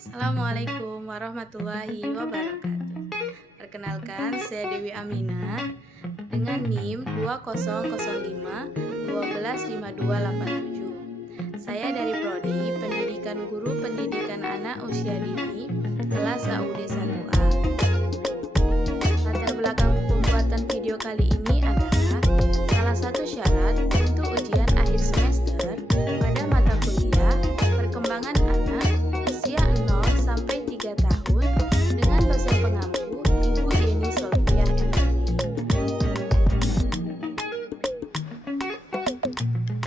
Assalamualaikum warahmatullahi wabarakatuh. Perkenalkan, saya Dewi Aminah dengan NIM 2005 125287. Saya dari Prodi Pendidikan Guru Pendidikan Anak Usia Dini kelas AUD 1A. Latar belakang pembuatan video kali ini adalah salah satu syarat untuk ujian akhir semester pada mata kuliah perkembangan anak usia 0 sampai 3 tahun dengan dosen pengampu Ibu Yeni Solviah MPD.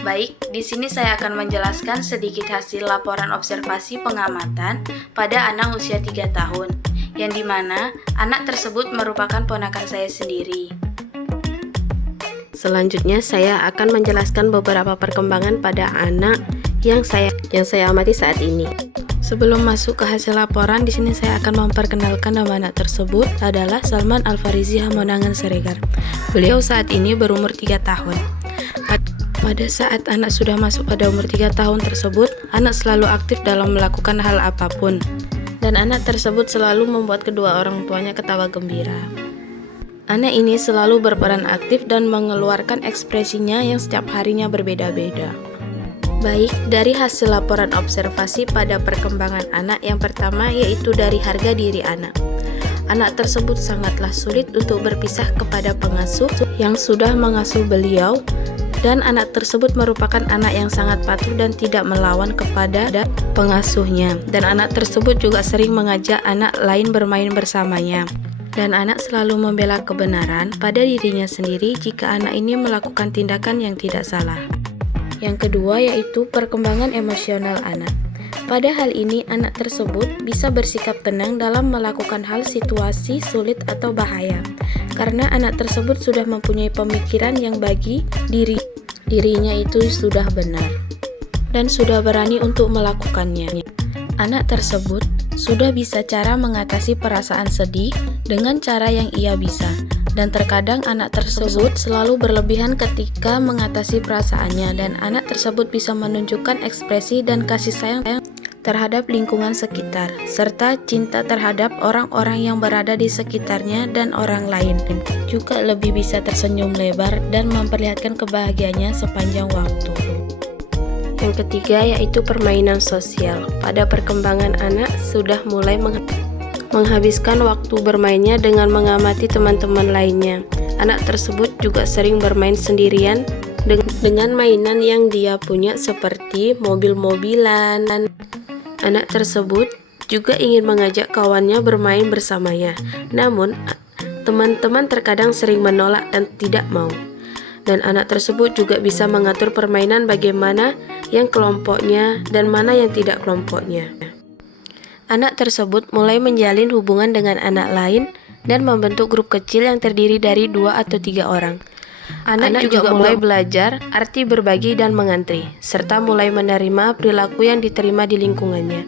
Baik, di sini saya akan menjelaskan sedikit hasil laporan observasi pengamatan pada anak usia 3 tahun, yang dimana anak tersebut merupakan ponakan saya sendiri. Selanjutnya saya akan menjelaskan beberapa perkembangan pada anak yang saya amati saat ini. Sebelum masuk ke hasil laporan, di sini saya akan memperkenalkan nama anak tersebut adalah Salman Alfarizi Hamonangan Siregar. Beliau saat ini berumur 3 tahun. Pada saat anak sudah masuk pada umur 3 tahun tersebut, anak selalu aktif dalam melakukan hal apapun. Dan anak tersebut selalu membuat kedua orang tuanya ketawa gembira. Anak ini selalu berperan aktif dan mengeluarkan ekspresinya yang setiap harinya berbeda-beda. Baik, dari hasil laporan observasi pada perkembangan anak yang pertama yaitu dari harga diri anak. Anak tersebut sangatlah sulit untuk berpisah kepada pengasuh yang sudah mengasuh beliau, dan anak tersebut merupakan anak yang sangat patuh dan tidak melawan kepada pengasuhnya. Dan anak tersebut juga sering mengajak anak lain bermain bersamanya. Dan anak selalu membela kebenaran pada dirinya sendiri jika anak ini melakukan tindakan yang tidak salah. Yang kedua yaitu perkembangan emosional anak. Pada hal ini, anak tersebut bisa bersikap tenang dalam melakukan hal situasi sulit atau bahaya, karena anak tersebut sudah mempunyai pemikiran yang bagi dirinya itu sudah benar, dan sudah berani untuk melakukannya. Anak tersebut sudah bisa cara mengatasi perasaan sedih dengan cara yang ia bisa, dan terkadang anak tersebut selalu berlebihan ketika mengatasi perasaannya, dan anak tersebut bisa menunjukkan ekspresi dan kasih sayang terhadap lingkungan sekitar, serta cinta terhadap orang-orang yang berada di sekitarnya dan orang lain. Juga lebih bisa tersenyum lebar dan memperlihatkan kebahagiaannya sepanjang waktu. Yang ketiga yaitu permainan sosial. Pada perkembangan anak sudah mulai menghabiskan waktu bermainnya dengan mengamati teman-teman lainnya. Anak tersebut juga sering bermain sendirian dengan mainan yang dia punya seperti mobil-mobilan. Anak tersebut juga ingin mengajak kawannya bermain bersamanya. Namun, teman-teman terkadang sering menolak dan tidak mau. Dan anak tersebut juga bisa mengatur permainan bagaimana yang kelompoknya dan mana yang tidak kelompoknya. Anak tersebut mulai menjalin hubungan dengan anak lain dan membentuk grup kecil yang terdiri dari 2 atau 3 orang. Anak juga mulai belajar arti berbagi dan mengantri, serta mulai menerima perilaku yang diterima di lingkungannya.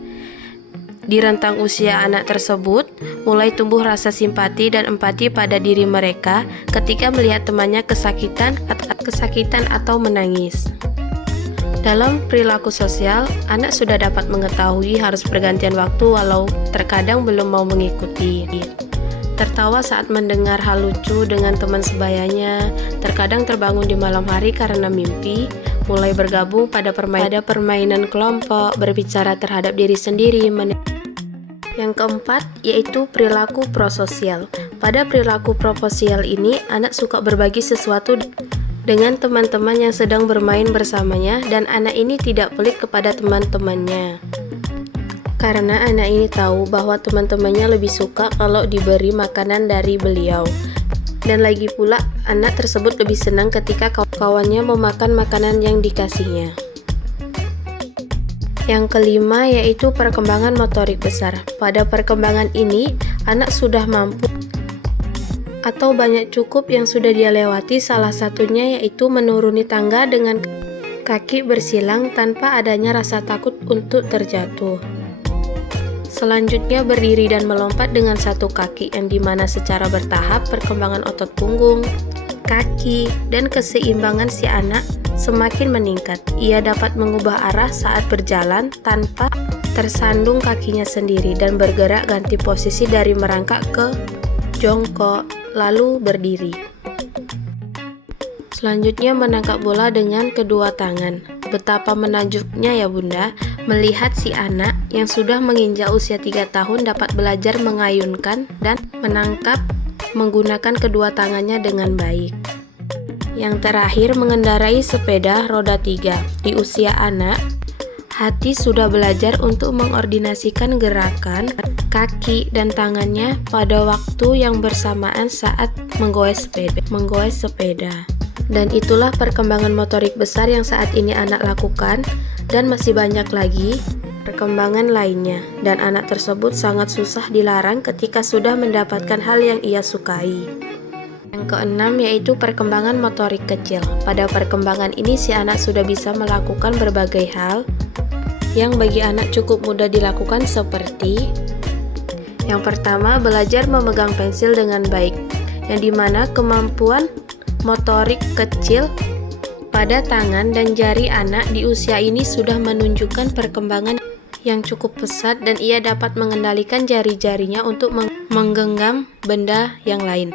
Di rentang usia anak tersebut, mulai tumbuh rasa simpati dan empati pada diri mereka ketika melihat temannya kesakitan atau menangis. Dalam perilaku sosial, anak sudah dapat mengetahui harus pergantian waktu walau terkadang belum mau mengikuti. Tertawa saat mendengar hal lucu dengan teman sebayanya, terkadang terbangun di malam hari karena mimpi, mulai bergabung pada permainan kelompok, berbicara terhadap diri sendiri. Yang keempat yaitu perilaku prososial. Pada perilaku prososial ini, anak suka berbagi sesuatu dengan teman-teman yang sedang bermain bersamanya, dan anak ini tidak pelit kepada teman-temannya. Karena anak ini tahu bahwa teman-temannya lebih suka kalau diberi makanan dari beliau. Dan lagi pula, anak tersebut lebih senang ketika kawannya memakan makanan yang dikasihnya. Yang kelima yaitu perkembangan motorik besar. Pada perkembangan ini, anak sudah mampu atau banyak cukup yang sudah dia lewati, salah satunya yaitu menuruni tangga dengan kaki bersilang tanpa adanya rasa takut untuk terjatuh. Selanjutnya berdiri dan melompat dengan satu kaki, yang dimana secara bertahap perkembangan otot punggung, kaki, dan keseimbangan si anak semakin meningkat. Ia dapat mengubah arah saat berjalan tanpa tersandung kakinya sendiri dan bergerak ganti posisi dari merangkak ke jongkok, lalu berdiri. Selanjutnya menangkap bola dengan kedua tangan. Betapa menakjubnya ya Bunda, melihat si anak yang sudah menginjak usia 3 tahun dapat belajar mengayunkan dan menangkap menggunakan kedua tangannya dengan baik. Yang terakhir, mengendarai sepeda roda 3. Di usia anak, hati sudah belajar untuk mengordinasikan gerakan kaki dan tangannya pada waktu yang bersamaan saat menggoes sepeda. Dan itulah perkembangan motorik besar yang saat ini anak lakukan, dan masih banyak lagi perkembangan lainnya. Dan anak tersebut sangat susah dilarang ketika sudah mendapatkan hal yang ia sukai. Yang keenam yaitu perkembangan motorik kecil. Pada perkembangan ini si anak sudah bisa melakukan berbagai hal yang bagi anak cukup mudah dilakukan, seperti yang pertama, belajar memegang pensil dengan baik, yang dimana kemampuan motorik kecil pada tangan dan jari anak di usia ini sudah menunjukkan perkembangan yang cukup pesat dan ia dapat mengendalikan jari-jarinya untuk menggenggam benda yang lain.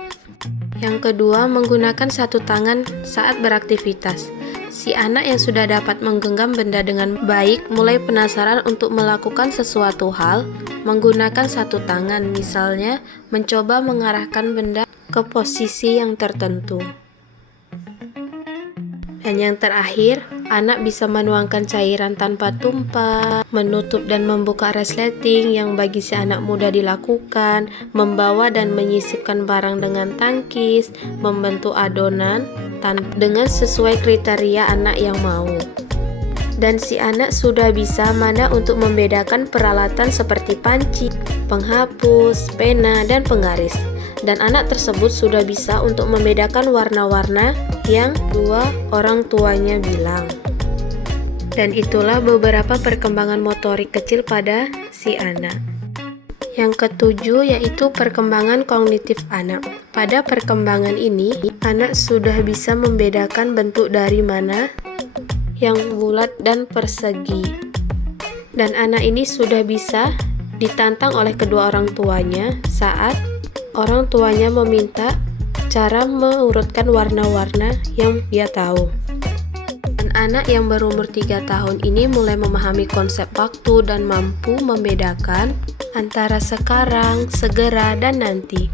Yang kedua, menggunakan satu tangan saat beraktivitas. Si anak yang sudah dapat menggenggam benda dengan baik mulai penasaran untuk melakukan sesuatu hal menggunakan satu tangan, misalnya mencoba mengarahkan benda ke posisi yang tertentu. Dan yang terakhir, anak bisa menuangkan cairan tanpa tumpah, menutup dan membuka resleting yang bagi si anak mudah dilakukan, membawa dan menyisipkan barang dengan tangkis, membentuk adonan dengan sesuai kriteria anak yang mau. Dan si anak sudah bisa mana untuk membedakan peralatan seperti panci, penghapus, pena, dan penggaris. Dan anak tersebut sudah bisa untuk membedakan warna-warna yang dua orang tuanya bilang. Dan itulah beberapa perkembangan motorik kecil pada si anak. Yang ketujuh yaitu perkembangan kognitif anak. Pada perkembangan ini, anak sudah bisa membedakan bentuk dari mana yang bulat dan persegi. Dan anak ini sudah bisa ditantang oleh kedua orang tuanya saat orang tuanya meminta cara mengurutkan warna-warna yang dia tahu. Dan anak yang berumur 3 tahun ini mulai memahami konsep waktu dan mampu membedakan antara sekarang, segera, dan nanti.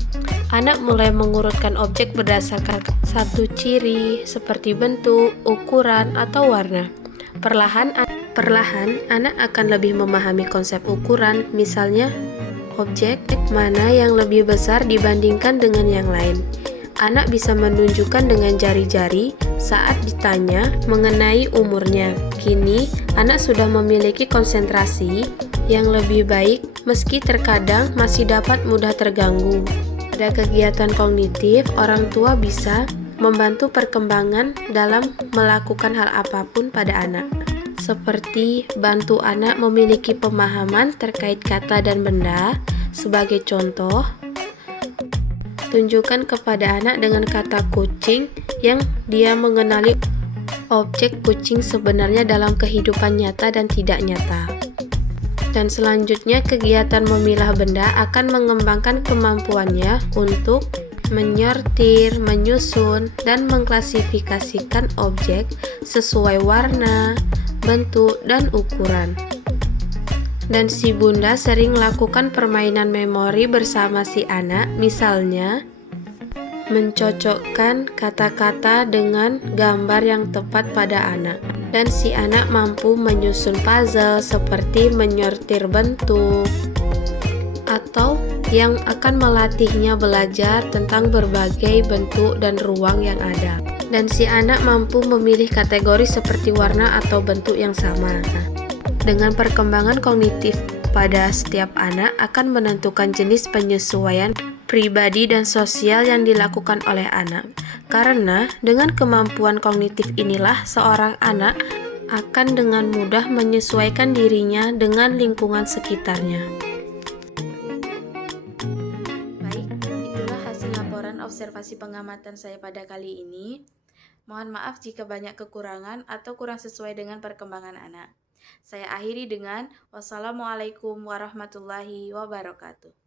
Anak mulai mengurutkan objek berdasarkan satu ciri seperti bentuk, ukuran, atau warna. Perlahan anak akan lebih memahami konsep ukuran, misalnya objek mana yang lebih besar dibandingkan dengan yang lain. Anak bisa menunjukkan dengan jari-jari saat ditanya mengenai umurnya. Kini, anak sudah memiliki konsentrasi yang lebih baik meski terkadang masih dapat mudah terganggu. Pada kegiatan kognitif, orang tua bisa membantu perkembangan dalam melakukan hal apapun pada anak, seperti bantu anak memiliki pemahaman terkait kata dan benda. Sebagai contoh, tunjukkan kepada anak dengan kata kucing yang dia mengenali objek kucing sebenarnya dalam kehidupan nyata dan tidak nyata. Dan selanjutnya, kegiatan memilah benda akan mengembangkan kemampuannya untuk menyortir, menyusun, dan mengklasifikasikan objek sesuai warna, bentuk, dan ukuran. Dan si bunda sering lakukan permainan memori bersama si anak, misalnya mencocokkan kata-kata dengan gambar yang tepat pada anak. Dan si anak mampu menyusun puzzle seperti menyortir bentuk, atau yang akan melatihnya belajar tentang berbagai bentuk dan ruang yang ada. Dan si anak mampu memilih kategori seperti warna atau bentuk yang sama. Dengan perkembangan kognitif pada setiap anak akan menentukan jenis penyesuaian pribadi dan sosial yang dilakukan oleh anak. Karena dengan kemampuan kognitif inilah seorang anak akan dengan mudah menyesuaikan dirinya dengan lingkungan sekitarnya. Baik, itulah hasil laporan observasi pengamatan saya pada kali ini. Mohon maaf jika banyak kekurangan atau kurang sesuai dengan perkembangan anak. Saya akhiri dengan wassalamualaikum warahmatullahi wabarakatuh.